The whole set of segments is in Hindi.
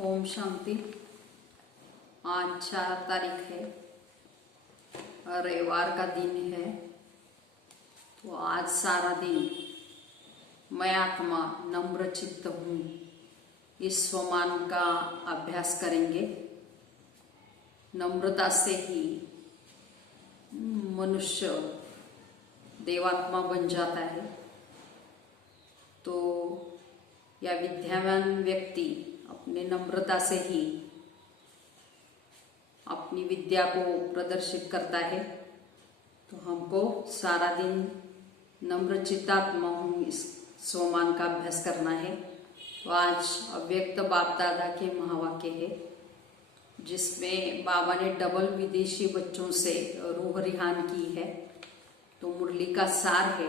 ओम शांति। आज 4 तारीख है, रविवार का दिन है। तो आज सारा दिन मैं आत्मा नम्र चित्त हूँ, इस स्वमान का अभ्यास करेंगे। नम्रता से ही मनुष्य देवात्मा बन जाता है। तो यह विद्यावान व्यक्ति अपने नम्रता से ही अपनी विद्या को प्रदर्शित करता है। तो हमको सारा दिन नम्र चित्तात्मा हूँ, इस स्वमान का अभ्यास करना है। तो आज अव्यक्त बाप दादा के महावाक्य है, जिसमें बाबा ने डबल विदेशी बच्चों से रूह रिहान की है। तो मुरली का सार है,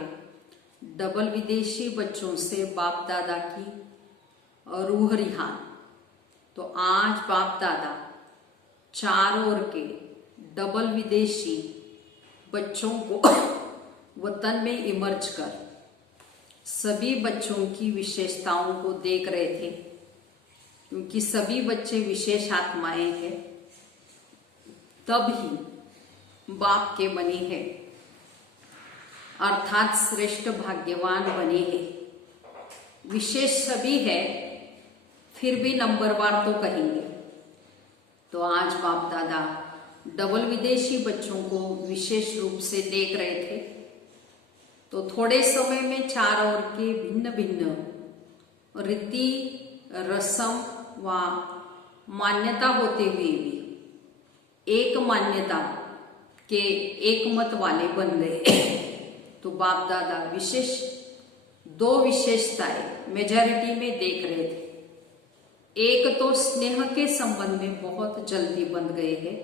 डबल विदेशी बच्चों से बाप दादा की रूह रिहान। तो आज बाप दादा चारों ओर के डबल विदेशी बच्चों को वतन में इमर्ज कर सभी बच्चों की विशेषताओं को देख रहे थे, क्योंकि सभी बच्चे विशेष आत्माएं हैं, तब ही बाप के बने हैं, अर्थात श्रेष्ठ भाग्यवान बने हैं। विशेष सभी है, फिर भी नंबरवार तो कहेंगे। तो आज बाप दादा डबल विदेशी बच्चों को विशेष रूप से देख रहे थे। तो थोड़े समय में चार ओर के भिन्न भिन्न रीति रस्म व मान्यता होते हुए भी एक मान्यता के एक मत वाले बन गए। तो बाप दादा दो विशेषताएं मेजॉरिटी में देख रहे थे। एक तो स्नेह के संबंध में बहुत जल्दी बन गए हैं।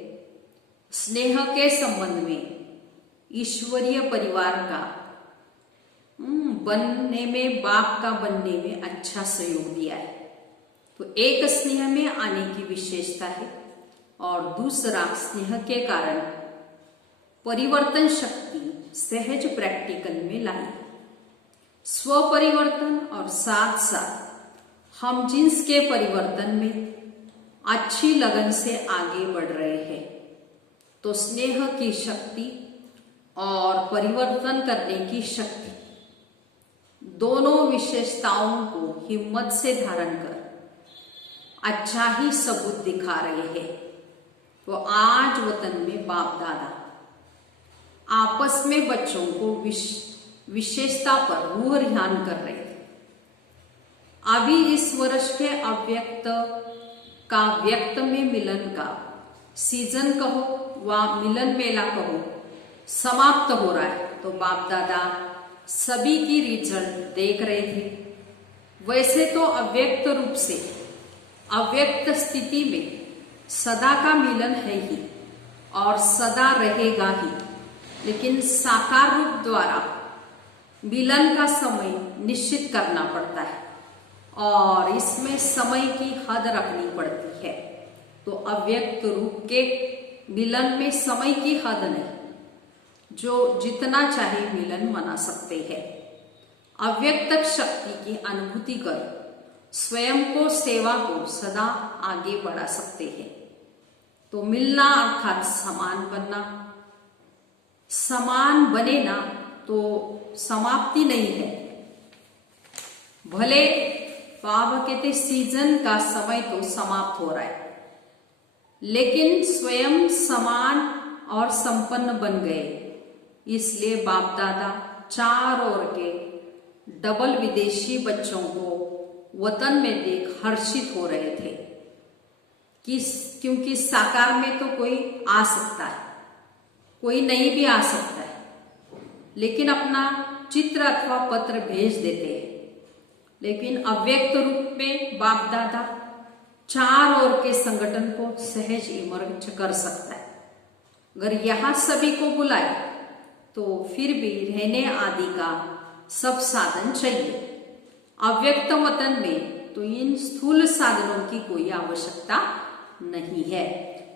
स्नेह के संबंध में ईश्वरीय परिवार का बनने में, बाप का बनने में अच्छा सहयोग दिया है। तो एक स्नेह में आने की विशेषता है, और दूसरा स्नेह के कारण परिवर्तन शक्ति सहज प्रैक्टिकल में लाई। स्व परिवर्तन और साथ साथ हम जिन्स के परिवर्तन में अच्छी लगन से आगे बढ़ रहे हैं। तो स्नेह की शक्ति और परिवर्तन करने की शक्ति, दोनों विशेषताओं को हिम्मत से धारण कर अच्छा ही सबूत दिखा रहे हैं। तो आज वतन में बाप दादा आपस में बच्चों को विशेषता पर रूह रिहान कर रहे थे। अभी इस वर्ष के अव्यक्त का व्यक्त में मिलन का सीजन कहो व मिलन मेला कहो समाप्त हो रहा है। तो बाप दादा सभी की रिजल्ट देख रहे थे। वैसे तो अव्यक्त रूप से अव्यक्त स्थिति में सदा का मिलन है ही और सदा रहेगा ही, लेकिन साकार रूप द्वारा मिलन का समय निश्चित करना पड़ता है और इसमें समय की हद रखनी पड़ती है। तो अव्यक्त रूप के मिलन में समय की हद नहीं, जो जितना चाहे मिलन मना सकते हैं। अव्यक्त शक्ति की अनुभूति कर स्वयं को, सेवा को सदा आगे बढ़ा सकते हैं। तो मिलना अर्थात समान बनना। समान बने ना तो समाप्ति नहीं है। भले बाबा कहते सीजन का समय तो समाप्त हो रहा है, लेकिन स्वयं समान और संपन्न बन गए। इसलिए बाप दादा चार ओर के डबल विदेशी बच्चों को वतन में देख हर्षित हो रहे थे, क्योंकि साकार में तो कोई आ सकता है, कोई नहीं भी आ सकता है, लेकिन अपना चित्र अथवा पत्र भेज देते हैं। लेकिन अव्यक्त रूप में बाप दादा चार ओर के संगठन को सहज इमर्ज कर सकता है। अगर यहां सभी को बुलाए तो फिर भी रहने आदि का सब साधन चाहिए। अव्यक्त वतन में तो इन स्थूल साधनों की कोई आवश्यकता नहीं है।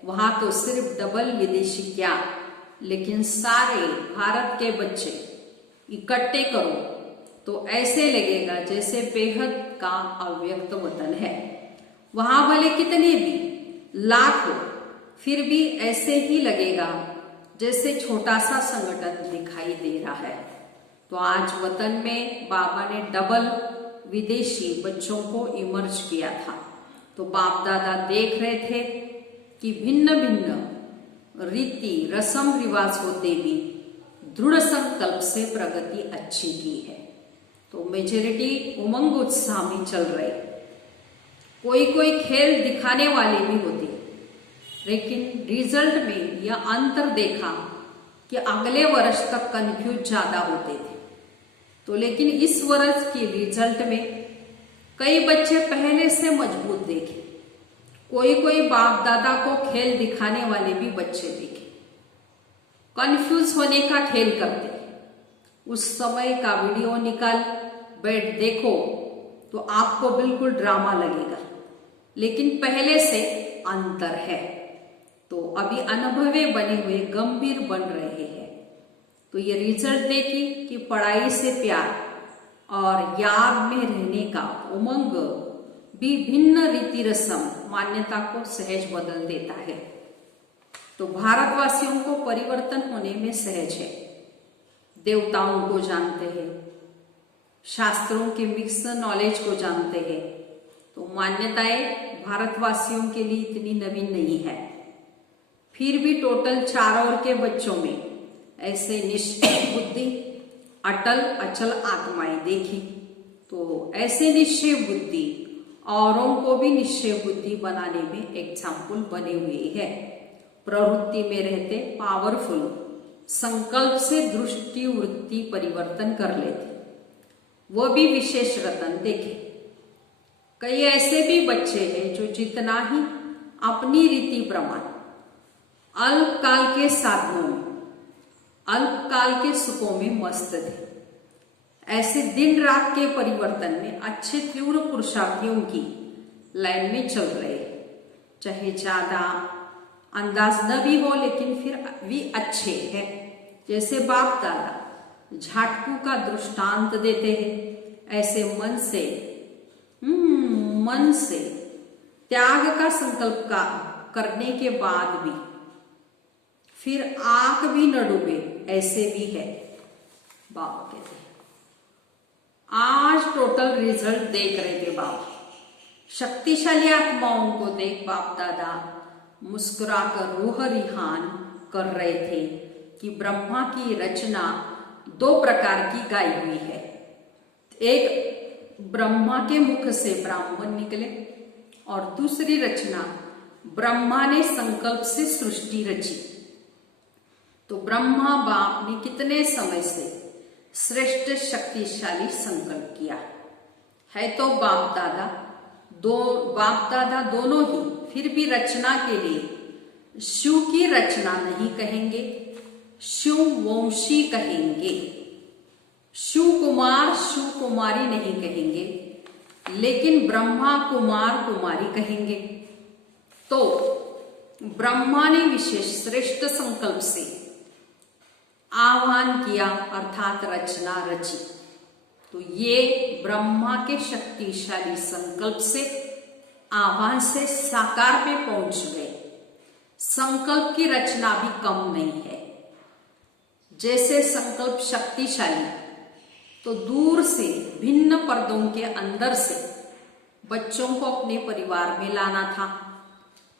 वहां तो सिर्फ डबल विदेशी क्या, लेकिन सारे भारत के बच्चे इकट्ठे करो तो ऐसे लगेगा जैसे बेहद का अव्यक्त वतन है। वहां भले कितने भी लाख हो, फिर भी ऐसे ही लगेगा जैसे छोटा सा संगठन दिखाई दे रहा है। तो आज वतन में बाबा ने डबल विदेशी बच्चों को इमर्ज किया था। तो बाप दादा देख रहे थे कि भिन्न भिन्न रीति रस्म रिवाज होते भी दृढ़ संकल्प से प्रगति अच्छी की है। तो मेजोरिटी उमंग उत्साह में चल रहे, कोई कोई खेल दिखाने वाले भी होते, लेकिन रिजल्ट में यह अंतर देखा कि अगले वर्ष तक कंफ्यूज ज्यादा होते थे। तो लेकिन इस वर्ष के रिजल्ट में कई बच्चे पहले से मजबूत देखे, कोई कोई बाप दादा को खेल दिखाने वाले भी बच्चे देखे कंफ्यूज होने का खेल करते। उस समय का वीडियो निकाल बैठ देखो तो आपको बिल्कुल ड्रामा लगेगा, लेकिन पहले से अंतर है। तो अभी अनुभवी बने हुए गंभीर बन रहे हैं। तो ये रिजल्ट देखी कि पढ़ाई से प्यार और याद में रहने का उमंग भी भिन्न रीति रस्म मान्यता को सहज बदल देता है। तो भारतवासियों को परिवर्तन होने में सहज है। देवताओं को जानते हैं, शास्त्रों के मिक्स नॉलेज को जानते हैं। तो मान्यताएं भारतवासियों के लिए इतनी नवीन नहीं है। फिर भी टोटल 4 ओर के बच्चों में ऐसे निश्चय बुद्धि अटल अचल आत्माएं देखी। तो ऐसे निश्चय बुद्धि औरों को भी निश्चय बुद्धि बनाने में एग्जाम्पल बने हुए है। प्रवृत्ति में रहते पावरफुल, संकल्प से दृष्टि वृत्ति परिवर्तन कर लेते, वो भी विशेष रतन देखे। कई ऐसे भी बच्चे हैं जो जितना ही अपनी रीति प्रमाण अल्पकाल के साधनों में, अल्पकाल के सुखों में मस्त थे, ऐसे दिन रात के परिवर्तन में अच्छे तीव्र पुरुषार्थियों की लाइन में चल रहे हैं। चाहे ज्यादा अंदाज न भी हो, लेकिन फिर भी अच्छे हैं। जैसे बाप दादा झाटकू का दृष्टांत देते हैं, ऐसे मन से त्याग का संकल्प का करने के बाद भी फिर आंख भी न डूबे, ऐसे भी है। बाबा कहते हैं आज टोटल रिजल्ट देख रहे थे बाबा। शक्तिशाली आत्माओं को देख बाप दादा मुस्कुराकर रूह रिहान कर रहे थे कि ब्रह्मा की रचना 2 प्रकार की गाई हुई है। एक ब्रह्मा के मुख से ब्राह्मण निकले और दूसरी रचना ब्रह्मा ने संकल्प से सृष्टि रची। तो ब्रह्मा बाप ने कितने समय से श्रेष्ठ शक्तिशाली संकल्प किया है। तो बाप दादा दोनों ही फिर भी रचना के लिए शिव की रचना नहीं कहेंगे, शिव वंशी कहेंगे। शिव कुमार शिव कुमारी नहीं कहेंगे, लेकिन ब्रह्मा कुमार कुमारी कहेंगे। तो ब्रह्मा ने विशेष श्रेष्ठ संकल्प से आह्वान किया, अर्थात रचना रची। तो ये ब्रह्मा के शक्तिशाली संकल्प से आह्वान से साकार में पहुंच गए। संकल्प की रचना भी कम नहीं है। जैसे संकल्प शक्तिशाली, तो दूर से भिन्न पर्दों के अंदर से बच्चों को अपने परिवार में लाना था।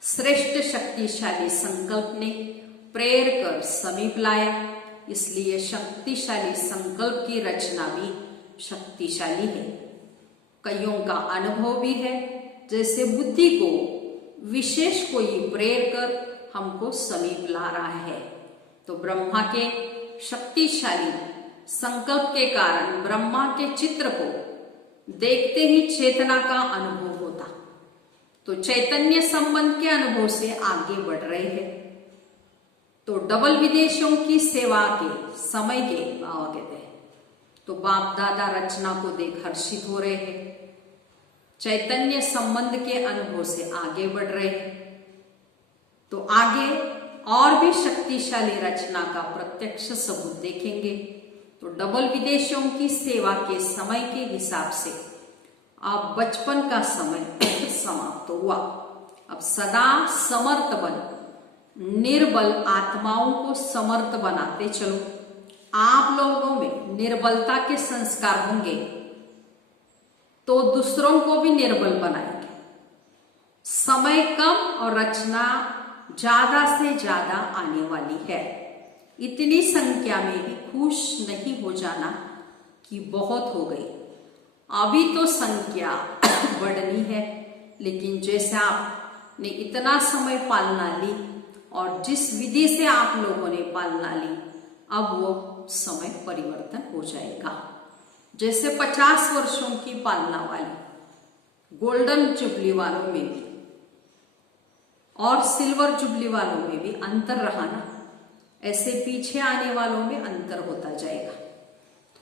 श्रेष्ठ शक्तिशाली संकल्प ने प्रेर कर समीप लाया, इसलिए शक्तिशाली संकल्प की रचना भी शक्तिशाली है। कईयों का अनुभव भी है, जैसे बुद्धि को विशेष कोई प्रेर कर हमको समीप ला रहा है। तो ब्रह्मा के शक्तिशाली संकल्प के कारण ब्रह्मा के चित्र को देखते ही चेतना का अनुभव होता। तो चैतन्य संबंध के अनुभव से आगे बढ़ रहे हैं। तो डबल विदेशियों की सेवा के समय के बाबा कहते हैं, तो बाप दादा रचना को देख हर्षित हो रहे हैं, चैतन्य संबंध के अनुभव से आगे बढ़ रहे हैं। तो आगे और भी शक्तिशाली रचना का प्रत्यक्ष सबूत देखेंगे। तो डबल विदेशियों की सेवा के समय के हिसाब से अब बचपन का समय समाप्त हुआ। अब सदा समर्थ बन, निर्बल आत्माओं को समर्थ बनाते चलो। आप लोगों में निर्बलता के संस्कार होंगे तो दूसरों को भी निर्बल बनाएंगे। समय कम और रचना ज्यादा से ज्यादा आने वाली है। इतनी संख्या में भी खुश नहीं हो जाना कि बहुत हो गई। अभी तो संख्या बढ़नी है, लेकिन जैसे आपने इतना समय पालना ली और जिस विधि से आप लोगों ने पालना ली, अब वो समय परिवर्तन हो जाएगा। जैसे 50 वर्षों की पालना वाली गोल्डन जुबली वालों में भी और सिल्वर जुबली वालों में भी अंतर रहा ना, ऐसे पीछे आने वालों में अंतर होता जाएगा।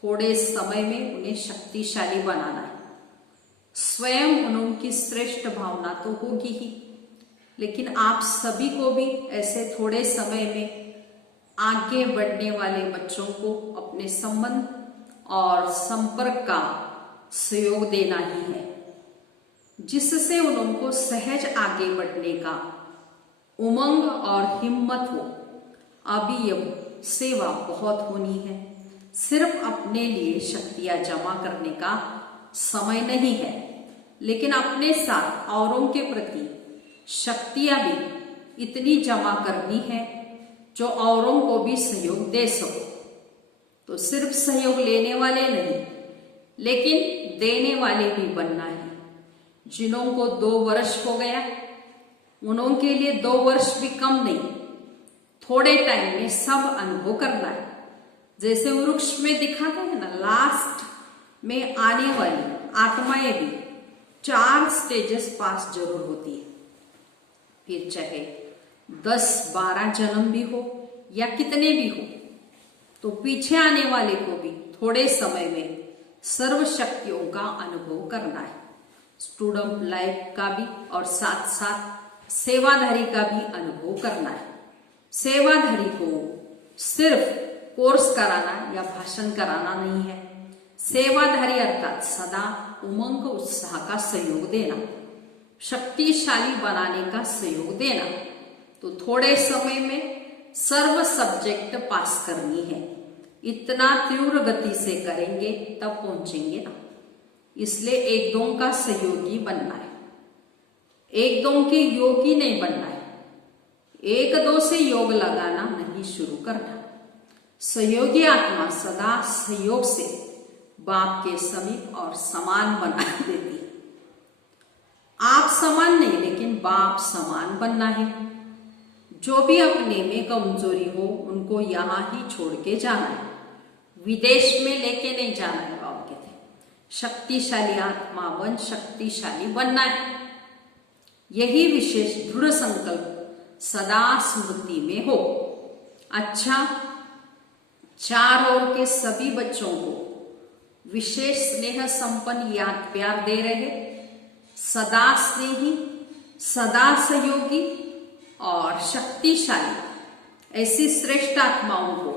थोड़े समय में उन्हें शक्तिशाली बनाना है। स्वयं उनकी श्रेष्ठ भावना तो होगी ही, लेकिन आप सभी को भी ऐसे थोड़े समय में आगे बढ़ने वाले बच्चों को अपने संबंध और संपर्क का सहयोग देना ही है, जिससे उनको सहज आगे बढ़ने का उमंग और हिम्मत हो। अभी यह सेवा बहुत होनी है, सिर्फ अपने लिए शक्तियां जमा करने का समय नहीं है, लेकिन अपने साथ औरों के प्रति शक्तियां भी इतनी जमा करनी है जो औरों को भी सहयोग दे सको। तो सिर्फ सहयोग लेने वाले नहीं, लेकिन देने वाले भी बनना है। जिन्हों को 2 वर्ष हो गया, उन्हों के लिए 2 वर्ष भी कम नहीं, थोड़े टाइम में सब अनुभव करना है। जैसे वृक्ष में दिखाते हैं ना, लास्ट में आने वाली आत्माएं भी 4 स्टेजेस पास जरूर होती है। फिर चाहे 10-12 जन्म भी हो या कितने भी हो, तो पीछे आने वाले को भी थोड़े समय में सर्व शक्तियों का अनुभव करना है। स्टूडेंट लाइफ का भी और साथ साथ सेवाधारी का भी अनुभव करना है। सेवाधारी को सिर्फ कोर्स कराना या भाषण कराना नहीं है। सेवाधारी अर्थात सदा उमंग उत्साह का सहयोग देना, शक्तिशाली बनाने का सहयोग देना। तो थोड़े समय में सर्व सब्जेक्ट पास करनी है। इतना तीव्र गति से करेंगे तब पहुंचेंगे ना। इसलिए 1-2 का सहयोगी बनना है, 1-2 के योगी नहीं बनना है। 1-2 से योग लगाना नहीं शुरू करना। सहयोगी आत्मा सदा सहयोग से बाप के समीप और समान बना देती है। आप समान नहीं, लेकिन बाप समान बनना है। जो भी अपने में कमजोरी हो उनको यहाँ ही छोड़ के जाना है, विदेश में लेके नहीं जाना है। बाबा कहते हैं शक्तिशाली आत्मा बन, शक्तिशाली बनना है। यही विशेष दृढ़ संकल्प सदा स्मृति में हो। अच्छा, 4 ओर के सभी बच्चों को विशेष स्नेह संपन्न याद प्यार दे रहे, सदा स्नेही, सदा सहयोगी और शक्तिशाली ऐसी श्रेष्ठ आत्माओं को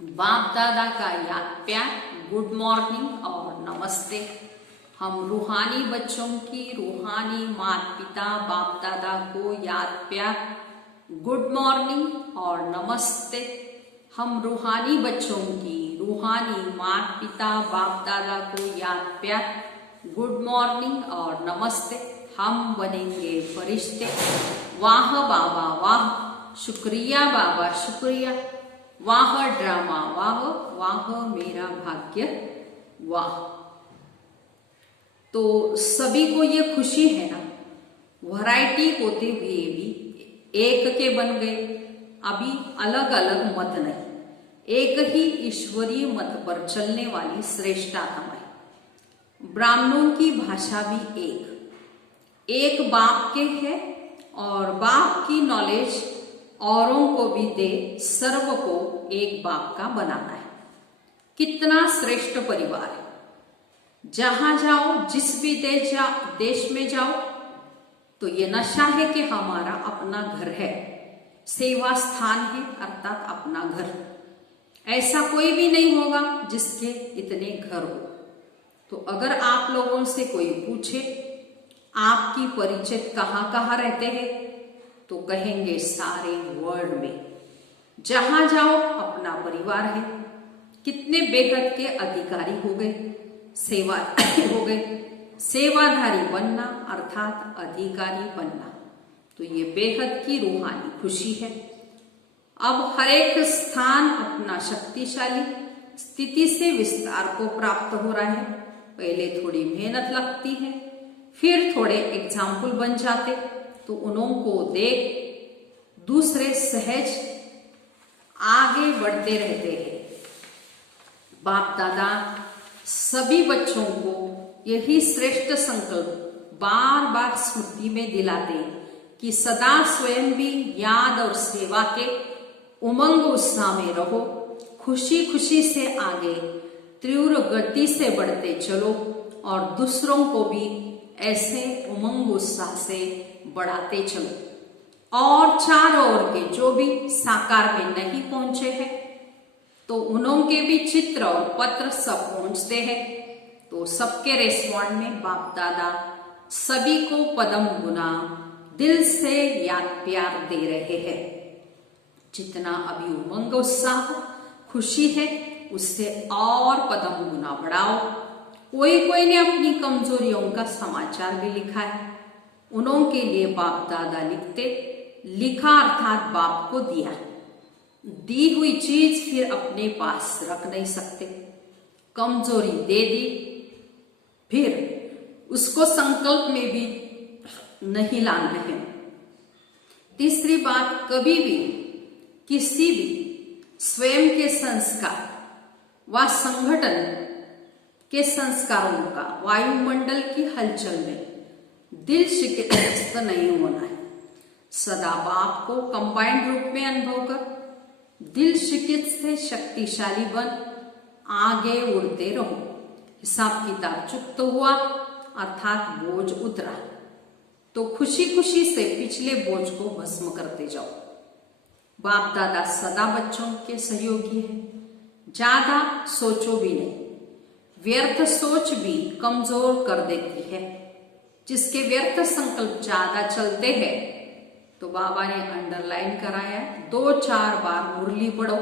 बाप दादा का याद प्यार, गुड मॉर्निंग और नमस्ते। हम रूहानी बच्चों की रूहानी माता पिता बाप दादा को याद प्यार, गुड मॉर्निंग और नमस्ते। हम रूहानी बच्चों की रूहानी माता पिता बाप दादा को याद प्यार, गुड मॉर्निंग और नमस्ते। हम बनेंगे फरिश्ते। वाह बाबा वाह, शुक्रिया बाबा शुक्रिया। वाह ड्रामा वाह, वाह मेरा भाग्य वाह। तो सभी को ये खुशी है ना, वैरायटी होते हुए भी एक के बन गए। अभी अलग अलग मत नहीं, एक ही ईश्वरीय मत पर चलने वाली श्रेष्ठ आत्मा है। ब्राह्मणों की भाषा भी एक बाप के है और बाप की नॉलेज औरों को भी दे, सर्व को एक बाप का बनाना है। कितना श्रेष्ठ परिवार है। जहां जाओ, जिस भी देश में जाओ, तो ये नशा है कि हमारा अपना घर है, सेवा स्थान है अर्थात अपना घर। ऐसा कोई भी नहीं होगा जिसके इतने घर हो। तो अगर आप लोगों से कोई पूछे आपकी परिचित कहाँ कहाँ रहते हैं, तो कहेंगे सारे वर्ल्ड में, जहां जाओ अपना परिवार है। कितने बेहद के अधिकारी हो गए, सेवा हो गए, सेवाधारी बनना अर्थात अधिकारी बनना, तो ये बेहद की रूहानी खुशी है। अब हर एक स्थान अपना शक्तिशाली स्थिति से विस्तार को प्राप्त हो रहा है। पहले थोड़ी मेहनत लगती है, फिर थोड़े एग्जाम्पल बन जाते, तो उनको देख दूसरे सहज आगे बढ़ते रहते हैं। बाप दादा सभी बच्चों को यही श्रेष्ठ संकल्प बार बार स्मृति में दिलाते कि सदा स्वयं भी याद और सेवा के उमंग उत्साह में रहो, खुशी खुशी से आगे तीव्र गति से बढ़ते चलो और दूसरों को भी ऐसे उमंग उत्साह से बढ़ाते चलो। और चारों ओर के जो भी साकार में नहीं पहुंचे हैं, तो उनके भी चित्र और पत्र सब पहुंचते हैं, तो सबके रेस्पॉन्ड में बाप दादा सभी को पदम गुना दिल से याद प्यार दे रहे हैं। जितना अभी उमंग उत्साह खुशी है, उससे और पदम गुना बढ़ाओ। कोई ने अपनी कमजोरियों का समाचार भी लिखा है। उनके लिए बाप दादा लिखते, लिखा अर्थात बाप को दिया, दी हुई चीज फिर अपने पास रख नहीं सकते। कमजोरी दे दी, फिर उसको संकल्प में भी नहीं लाना है। तीसरी बात, कभी भी किसी भी स्वयं के संस्कार व संगठन के संस्कारों का वायुमंडल की हलचल में दिल शिकस्त नहीं होना है। सदा बाप को कंबाइंड रूप में अनुभव कर दिल शिकस्त से शक्तिशाली बन आगे उड़ते रहो। हिसाब किताब चुक्त हुआ अर्थात बोझ उतरा, तो खुशी खुशी से पिछले बोझ को भस्म करते जाओ। बाप दादा सदा बच्चों के सहयोगी है। ज्यादा सोचो भी नहीं, व्यर्थ सोच भी कमजोर कर देती है। जिसके व्यर्थ संकल्प ज्यादा चलते हैं, तो बाबा ने अंडरलाइन कराया, 2-4 बार मुरली पढ़ो,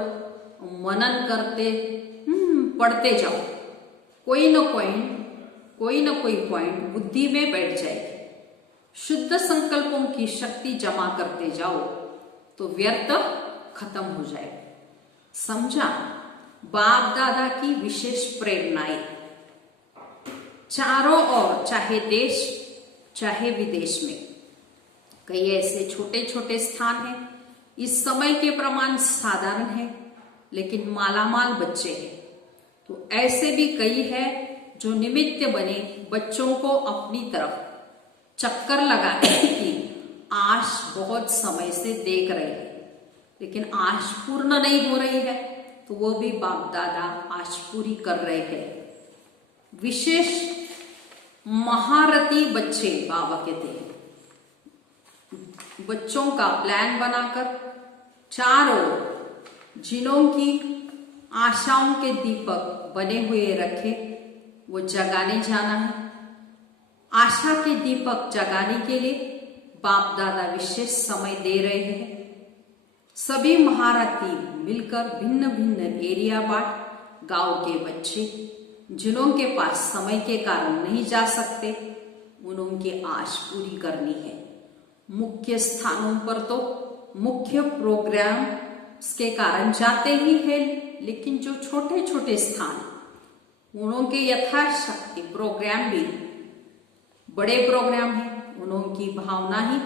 मनन करते पढ़ते जाओ। कोई न कोई पॉइंट बुद्धि में बैठ जाएगी। शुद्ध संकल्पों की शक्ति जमा करते जाओ, तो व्यर्थ खत्म हो जाएगा। समझा? बाप दादा की विशेष प्रेरणाएं चारों ओर, चाहे देश चाहे विदेश में कई ऐसे छोटे छोटे स्थान हैं, इस समय के प्रमाण साधारण है, लेकिन मालामाल बच्चे हैं। तो ऐसे भी कई है जो निमित्त बने बच्चों को अपनी तरफ चक्कर लगाने की आश बहुत समय से देख रहे हैं, लेकिन आश पूर्ण नहीं हो रही है, तो वो भी बाप दादा आश पूरी कर रहे हैं। विशेष महारथी बच्चे बाबा कहते हैं। बच्चों का प्लान बनाकर चारों जिनों की आशाओं के दीपक बने हुए रखे, वो जगाने जाना है। आशा के दीपक जगाने के लिए बाप दादा विशेष समय दे रहे हैं। सभी महारथी मिलकर भिन्न भिन्न एरिया बांट गांव के बच्चे जिनों के पास समय के कारण नहीं जा सकते, उनकी आश पूरी करनी है। मुख्य स्थानों पर तो मुख्य प्रोग्राम के कारण जाते ही हैं, लेकिन जो छोटे छोटे स्थान उनके यथाशक्ति प्रोग्राम भी बड़े प्रोग्राम है। उनकी भावना ही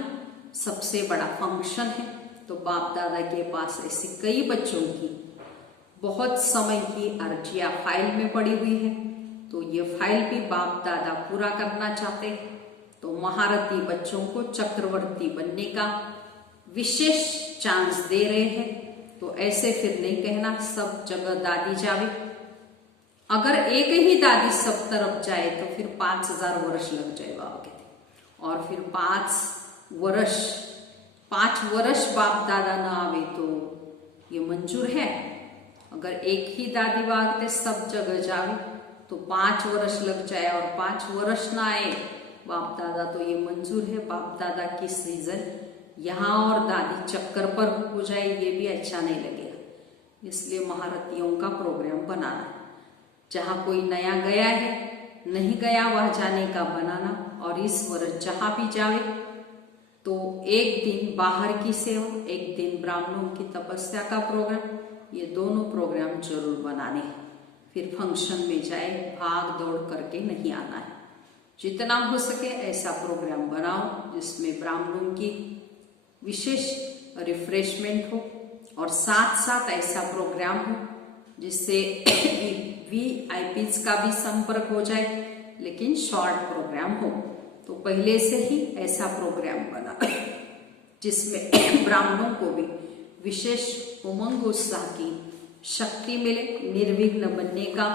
सबसे बड़ा फंक्शन है। तो बाप दादा के पास ऐसे कई बच्चों की बहुत समय की अर्जियां फाइल में पड़ी हुई है, तो ये फाइल भी बाप दादा पूरा करना चाहते हैं। तो महारथी बच्चों को चक्रवर्ती बनने का विशेष चांस दे रहे हैं। तो ऐसे फिर नहीं कहना सब जगह दादी जावे। अगर एक ही दादी सब तरफ जाए तो फिर 5000 वर्ष लग जाए बाबा कहते। और फिर 5 वर्ष बाप दादा ना आवे तो ये मंजूर है। अगर एक ही दादी बागते सब जगह जावे तो 5 वर्ष लग जाए और 5 वर्ष ना आए बाप दादा तो ये मंजूर है। बाप दादा की सीजन यहाँ और दादी चक्कर पर हो जाए ये भी अच्छा नहीं लगेगा, इसलिए महारथियों का प्रोग्राम बनाना है। जहाँ कोई नया गया है नहीं गया वह जाने का बनाना, और इस वर्ष जहाँ भी जावे तो एक दिन बाहर की सेवा, एक दिन ब्राह्मणों की तपस्या का प्रोग्राम, ये दोनों प्रोग्राम जरूर बनाने हैं। फिर फंक्शन में जाए भाग दौड़ करके नहीं आना है। जितना हो सके ऐसा प्रोग्राम बनाओ जिसमें ब्राह्मणों की विशेष रिफ्रेशमेंट हो, और साथ साथ ऐसा प्रोग्राम हो जिससे VIPs का भी संपर्क हो जाए, लेकिन शॉर्ट प्रोग्राम हो। तो पहले से ही ऐसा प्रोग्राम बना जिसमें ब्राह्मणों को भी विशेष उमंग उत्साह की शक्ति मिले, निर्विघ्न बनने का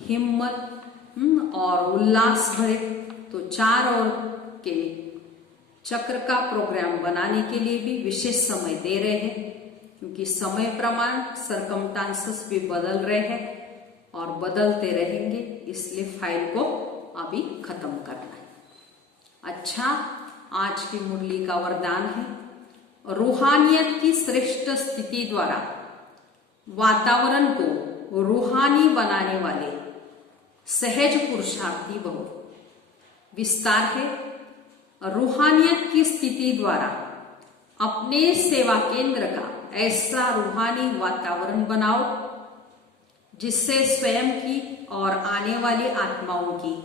हिम्मत और उल्लास भरे। तो 4 ओर के चक्र का प्रोग्राम बनाने के लिए भी विशेष समय दे रहे हैं, क्योंकि समय प्रमाण सरकमस्टांसेस भी बदल रहे हैं और बदलते रहेंगे, इसलिए फाइल को अभी खत्म करना है। अच्छा, आज की मुरली का वरदान है, रूहानियत की श्रेष्ठ स्थिति द्वारा वातावरण को रूहानी बनाने वाले सहज पुरुषार्थी भव। विस्तार है, रूहानियत की स्थिति द्वारा अपने सेवा केंद्र का ऐसा रूहानी वातावरण बनाओ जिससे स्वयं की और आने वाली आत्माओं की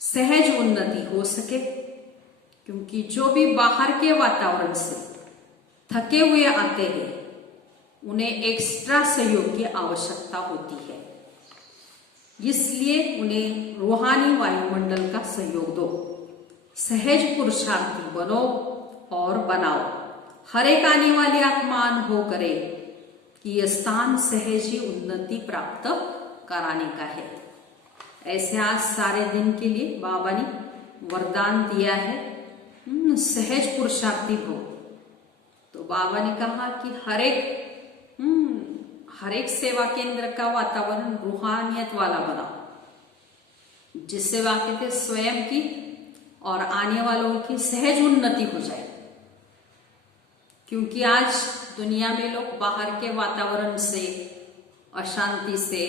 सहज उन्नति हो सके, क्योंकि जो भी बाहर के वातावरण से थके हुए आते हैं उन्हें एक्स्ट्रा सहयोग की आवश्यकता होती है, इसलिए उन्हें रूहानी वायुमंडल का सहयोग दो। सहज पुरुषार्थी बनो और बनाओ। हर एक आने वाली आत्मा अनुभव करे कि यह स्थान सहज ही उन्नति प्राप्त कराने का है। ऐसे आज सारे दिन के लिए बाबा ने वरदान दिया है, सहज पुरुषार्थी हो। तो बाबा ने कहा कि हर एक सेवा केंद्र का वातावरण रूहानियत वाला बनाओ, जिससे वाक्य थे स्वयं की और आने वालों की सहज उन्नति हो जाए। क्योंकि आज दुनिया में लोग बाहर के वातावरण से, अशांति से,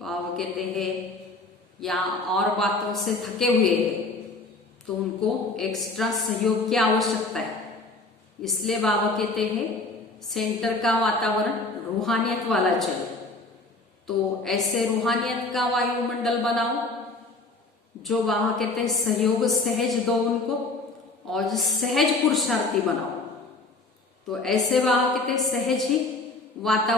वो कहते हैं या और बातों से थके हुए हैं, तो उनको एक्स्ट्रा सहयोग की आवश्यकता है। इसलिए बाबा कहते हैं सेंटर का वातावरण रूहानियत वाला चले। तो ऐसे रूहानियत का वायुमंडल बनाओ जो बाबा कहते हैं सहयोग सहज दो उनको, और सहज पुरुषार्थी बनाओ। तो ऐसे बाबा कहते हैं सहज ही वातावरण